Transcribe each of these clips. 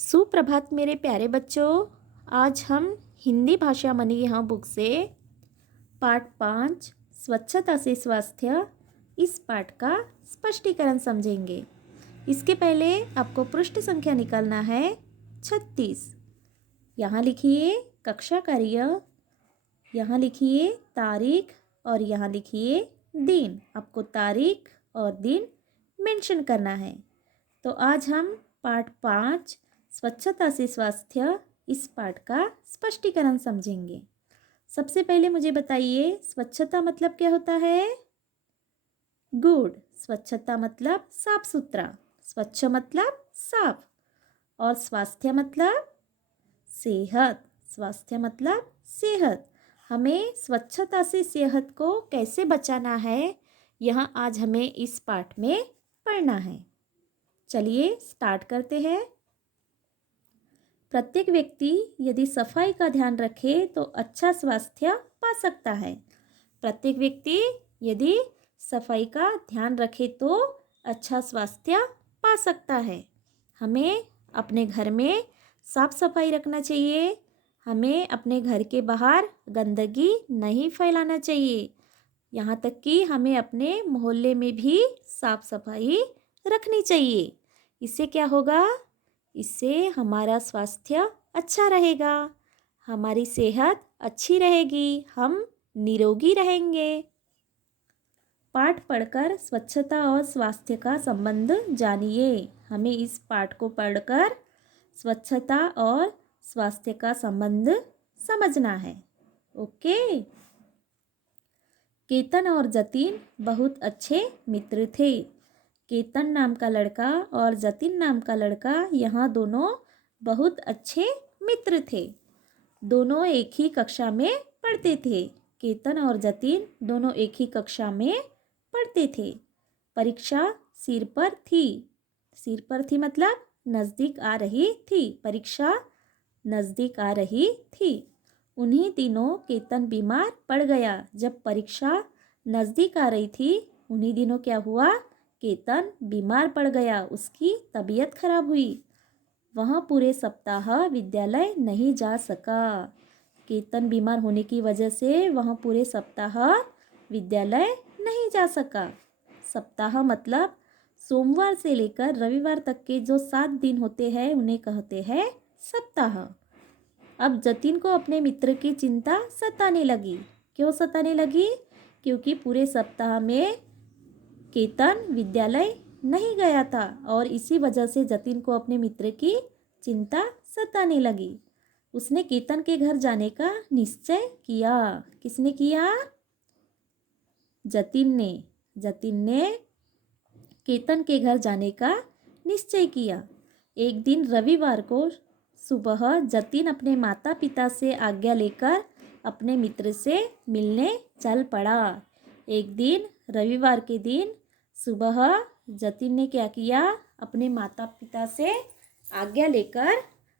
सुप्रभात मेरे प्यारे बच्चों। आज हम हिंदी भाषा मनी यहाँ बुक से पाठ 5 स्वच्छता से स्वास्थ्य इस पाठ का स्पष्टीकरण समझेंगे। इसके पहले आपको पृष्ठ संख्या निकालना है 36। यहाँ लिखिए कक्षा कार्य, यहाँ लिखिए तारीख और यहाँ लिखिए दिन। आपको तारीख और दिन मेंशन करना है। तो आज हम पाठ 5 स्वच्छता से स्वास्थ्य इस पाठ का स्पष्टीकरण समझेंगे। सबसे पहले मुझे बताइए स्वच्छता मतलब क्या होता है? गुड। स्वच्छता मतलब साफ सुथरा, स्वच्छ मतलब साफ, और स्वास्थ्य मतलब सेहत, स्वास्थ्य मतलब सेहत। हमें स्वच्छता से सेहत को कैसे बचाना है, यहाँ आज हमें इस पाठ में पढ़ना है। चलिए स्टार्ट करते हैं। प्रत्येक व्यक्ति यदि सफाई का ध्यान रखे तो अच्छा स्वास्थ्य पा सकता है। प्रत्येक व्यक्ति यदि सफाई का ध्यान रखे तो अच्छा स्वास्थ्य पा सकता है। हमें अपने घर में साफ सफाई रखना चाहिए। हमें अपने घर के बाहर गंदगी नहीं फैलाना चाहिए। यहाँ तक कि हमें अपने मोहल्ले में भी साफ सफाई रखनी चाहिए। इससे क्या होगा? इससे हमारा स्वास्थ्य अच्छा रहेगा, हमारी सेहत अच्छी रहेगी, हम निरोगी रहेंगे। पाठ पढ़कर स्वच्छता और स्वास्थ्य का संबंध जानिए। हमें इस पाठ को पढ़कर स्वच्छता और स्वास्थ्य का संबंध समझना है। ओके। केतन और जतिन बहुत अच्छे मित्र थे। केतन नाम का लड़का और जतिन नाम का लड़का, यहाँ दोनों बहुत अच्छे मित्र थे। दोनों एक ही कक्षा में पढ़ते थे। केतन और जतिन दोनों एक ही कक्षा में पढ़ते थे। परीक्षा सिर पर थी। सिर पर थी मतलब नज़दीक आ रही थी। परीक्षा नज़दीक आ रही थी। उन्हीं दिनों केतन बीमार पड़ गया। जब परीक्षा नज़दीक आ रही थी उन्हीं दिनों क्या हुआ? केतन बीमार पड़ गया, उसकी तबीयत खराब हुई। वह पूरे सप्ताह विद्यालय नहीं जा सका। केतन बीमार होने की वजह से वह पूरे सप्ताह विद्यालय नहीं जा सका। सप्ताह मतलब सोमवार से लेकर रविवार तक के जो 7 दिन होते हैं उन्हें कहते हैं सप्ताह। अब जतिन को अपने मित्र की चिंता सताने लगी। क्यों सताने लगी? क्योंकि पूरे सप्ताह में केतन विद्यालय नहीं गया था और इसी वजह से जतिन को अपने मित्र की चिंता सताने लगी। उसने केतन के घर जाने का निश्चय किया। किसने किया? जतिन ने। जतिन ने केतन के घर जाने का निश्चय किया। एक दिन रविवार को सुबह जतिन अपने माता पिता से आज्ञा लेकर अपने मित्र से मिलने चल पड़ा। एक दिन रविवार के दिन सुबह जतिन ने क्या किया? अपने माता पिता से आज्ञा लेकर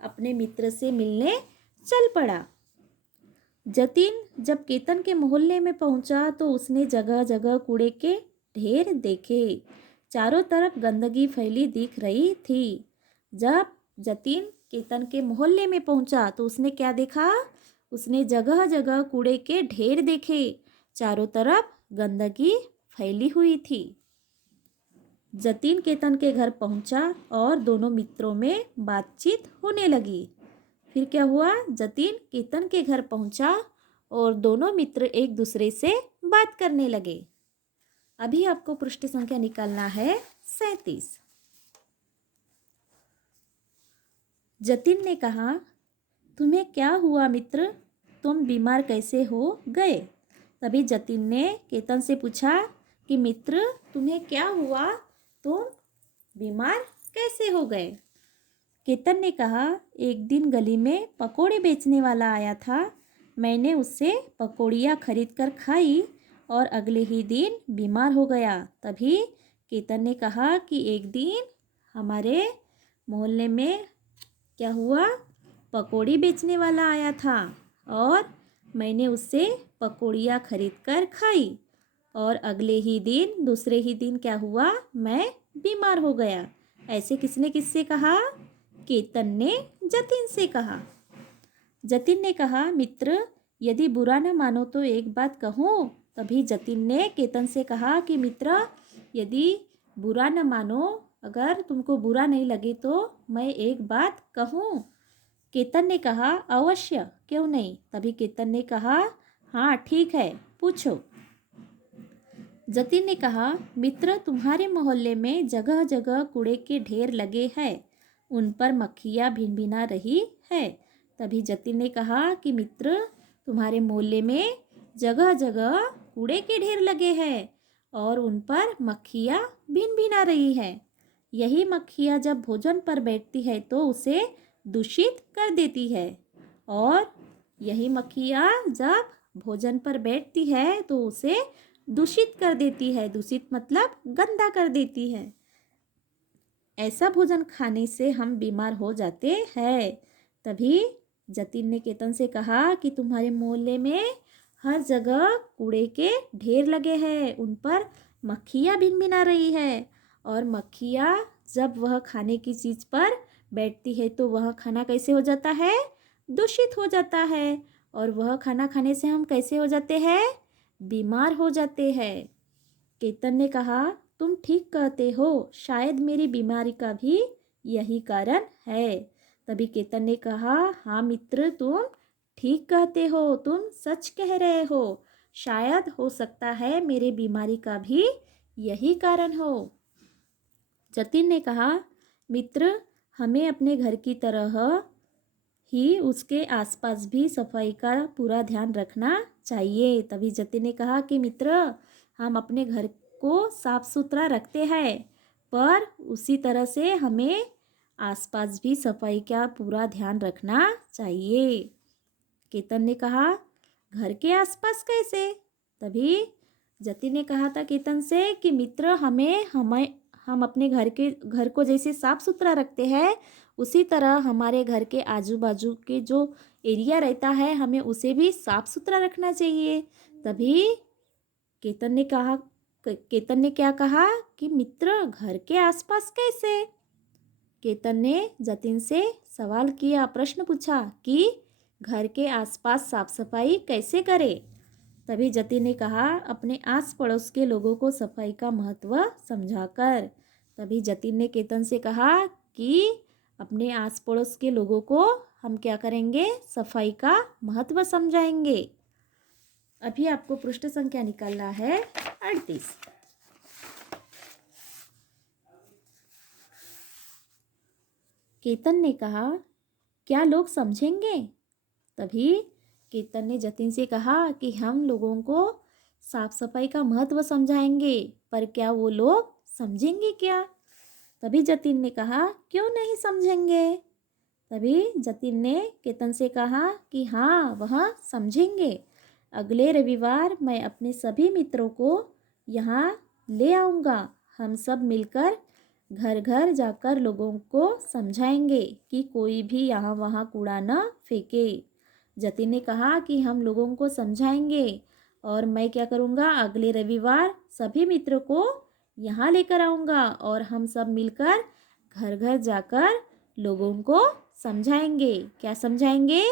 अपने मित्र से मिलने चल पड़ा। जतिन जब केतन के मोहल्ले में पहुंचा तो उसने जगह जगह कूड़े के ढेर देखे। चारों तरफ गंदगी फैली दिख रही थी। जब जतिन केतन के मोहल्ले में पहुंचा तो उसने क्या देखा? उसने जगह जगह कूड़े के ढेर देखे। चारों तरफ गंदगी फैली हुई थी। जतिन केतन के घर पहुंचा और दोनों मित्रों में बातचीत होने लगी। फिर क्या हुआ? जतिन केतन के घर पहुंचा और दोनों मित्र एक दूसरे से बात करने लगे। अभी आपको पृष्ठ संख्या निकालना है 37। जतिन ने कहा, तुम्हें क्या हुआ मित्र? तुम बीमार कैसे हो गए? तभी जतिन ने केतन से पूछा कि मित्र तुम्हें क्या हुआ? तुम बीमार कैसे हो गए? केतन ने कहा, एक दिन गली में पकोड़े बेचने वाला आया था। मैंने उससे पकौड़ियाँ खरीद कर खाई और अगले ही दिन बीमार हो गया। तभी केतन ने कहा कि एक दिन हमारे मोहल्ले में क्या हुआ? पकौड़ी बेचने वाला आया था और मैंने उससे पकौड़ियाँ खरीद कर खाई और अगले ही दिन दूसरे ही दिन क्या हुआ? मैं बीमार हो गया। ऐसे किसने किससे कहा? केतन ने जतिन से कहा। जतिन ने कहा, मित्र यदि बुरा न मानो तो एक बात कहूँ। तभी जतिन ने केतन से कहा कि मित्र यदि बुरा न मानो, अगर तुमको बुरा नहीं लगे तो मैं एक बात कहूँ। केतन ने कहा, अवश्य, क्यों नहीं। तभी केतन ने कहा, हाँ ठीक है, पूछो। जतिन ने कहा, मित्र तुम्हारे मोहल्ले में जगह जगह कूड़े के ढेर लगे हैं, उन पर मक्खियाँ भिनभिना रही है। तभी जतिन ने कहा कि मित्र तुम्हारे मोहल्ले में जगह जगह कूड़े के ढेर लगे हैं और उन पर मक्खियाँ भिनभिना रही है। यही मक्खियाँ जब भोजन पर बैठती है तो उसे दूषित कर देती है, और यही मक्खियाँ जब भोजन पर बैठती है तो उसे दूषित कर देती है। दूषित मतलब गंदा कर देती है। ऐसा भोजन खाने से हम बीमार हो जाते हैं। तभी जतिन ने केतन से कहा कि तुम्हारे मोहल्ले में हर जगह कूड़े के ढेर लगे हैं, उन पर मक्खियाँ भिनभिना रही है, और मक्खियाँ जब वह खाने की चीज़ पर बैठती है तो वह खाना कैसे हो जाता है, दूषित हो जाता है, और वह खाना खाने से हम कैसे हो जाते हैं, बीमार हो जाते हैं। केतन ने कहा, तुम ठीक कहते हो, शायद मेरी बीमारी का भी यही कारण है। तभी केतन ने कहा, हाँ मित्र तुम ठीक कहते हो, तुम सच कह रहे हो, शायद हो सकता है मेरे बीमारी का भी यही कारण हो। जतिन ने कहा, मित्र हमें अपने घर की तरह ही उसके आसपास भी सफाई का पूरा ध्यान रखना चाहिए। तभी जतिन ने कहा कि मित्र हम अपने घर को साफ सुथरा रखते हैं, पर उसी तरह से हमें आसपास भी सफाई का पूरा ध्यान रखना चाहिए। केतन ने कहा, घर के आसपास कैसे? तभी जतिन ने कहा था केतन से कि मित्र हम अपने घर को जैसे साफ सुथरा रखते हैं, उसी तरह हमारे घर के आजू बाजू के जो एरिया रहता है हमें उसे भी साफ सुथरा रखना चाहिए। तभी केतन ने क्या कहा कि मित्र घर के आसपास कैसे? केतन ने जतिन से सवाल किया, प्रश्न पूछा कि घर के आसपास साफ सफाई कैसे करें। तभी जतिन ने कहा, अपने आस पड़ोस के लोगों को सफाई का महत्व समझाकर। तभी जतिन ने केतन से कहा कि अपने आस पड़ोस के लोगों को हम क्या करेंगे, सफाई का महत्व समझाएंगे। अभी आपको पृष्ठ संख्या निकालना है 38। केतन ने कहा, क्या लोग समझेंगे? तभी केतन ने जतिन से कहा कि हम लोगों को साफ सफाई का महत्व समझाएंगे, पर क्या वो लोग समझेंगे क्या? तभी जतिन ने कहा, क्यों नहीं समझेंगे? तभी जतिन ने केतन से कहा कि हाँ वह समझेंगे। अगले रविवार मैं अपने सभी मित्रों को यहाँ ले आऊँगा। हम सब मिलकर घर घर जाकर लोगों को समझाएंगे कि कोई भी यहाँ वहाँ कूड़ा न फेंके। जतिन ने कहा कि हम लोगों को समझाएंगे, और मैं क्या करूँगा, अगले रविवार सभी मित्रों को यहाँ लेकर आऊँगा और हम सब मिलकर घर घर जाकर लोगों को समझाएंगे। क्या समझाएंगे?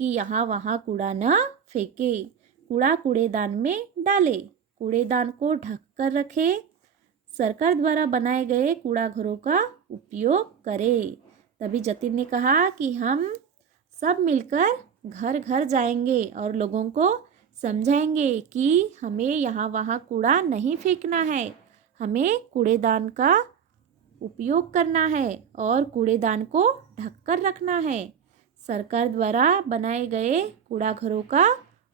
कि यहाँ वहाँ कूड़ा न फेंके, कूड़ा कूड़ेदान में डाले, कूड़ेदान को ढक कर रखे, सरकार द्वारा बनाए गए कूड़ा घरों का उपयोग करें। तभी जतिन ने कहा कि हम सब मिलकर घर घर जाएंगे और लोगों को समझाएंगे कि हमें यहाँ वहाँ कूड़ा नहीं फेंकना है, हमें कूड़ेदान का उपयोग करना है और कूड़ेदान को ढककर रखना है, सरकार द्वारा बनाए गए कूड़ा घरों का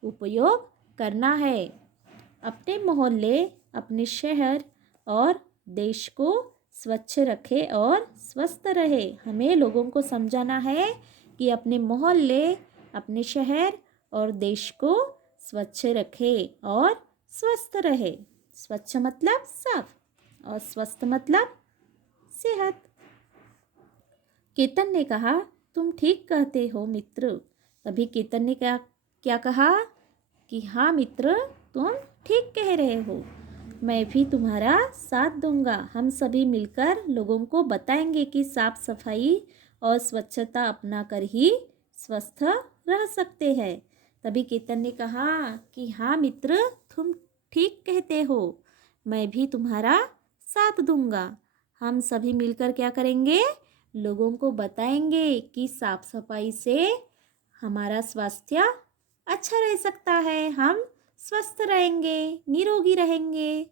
उपयोग करना है। अपने मोहल्ले, अपने शहर और देश को स्वच्छ रखे और स्वस्थ रहे। हमें लोगों को समझाना है कि अपने मोहल्ले, अपने शहर और देश को स्वच्छ रखे और स्वस्थ रहे। स्वच्छ मतलब साफ और स्वस्थ मतलब सेहत। केतन ने कहा, तुम ठीक कहते हो मित्र। तभी केतन ने क्या कहा कि हाँ मित्र तुम ठीक कह रहे हो, मैं भी तुम्हारा साथ दूंगा। हम सभी मिलकर लोगों को बताएंगे कि साफ सफाई और स्वच्छता अपना कर ही स्वस्थ रह सकते हैं। तभी केतन ने कहा कि हाँ मित्र, तुम ठीक कहते हो, मैं भी तुम्हारा साथ दूंगा। हम सभी मिलकर क्या करेंगे, लोगों को बताएंगे कि साफ सफाई से हमारा स्वास्थ्य अच्छा रह सकता है, हम स्वस्थ रहेंगे, निरोगी रहेंगे।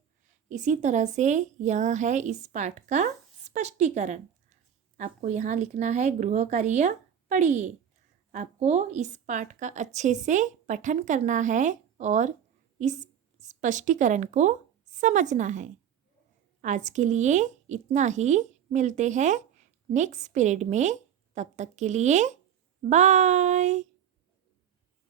इसी तरह से यह है इस पाठ का स्पष्टीकरण। आपको यहाँ लिखना है गृह कार्य पढ़िए। आपको इस पाठ का अच्छे से पठन करना है और इस स्पष्टीकरण को समझना है। आज के लिए इतना ही, मिलते हैं नेक्स्ट पीरियड में। तब तक के लिए बाय।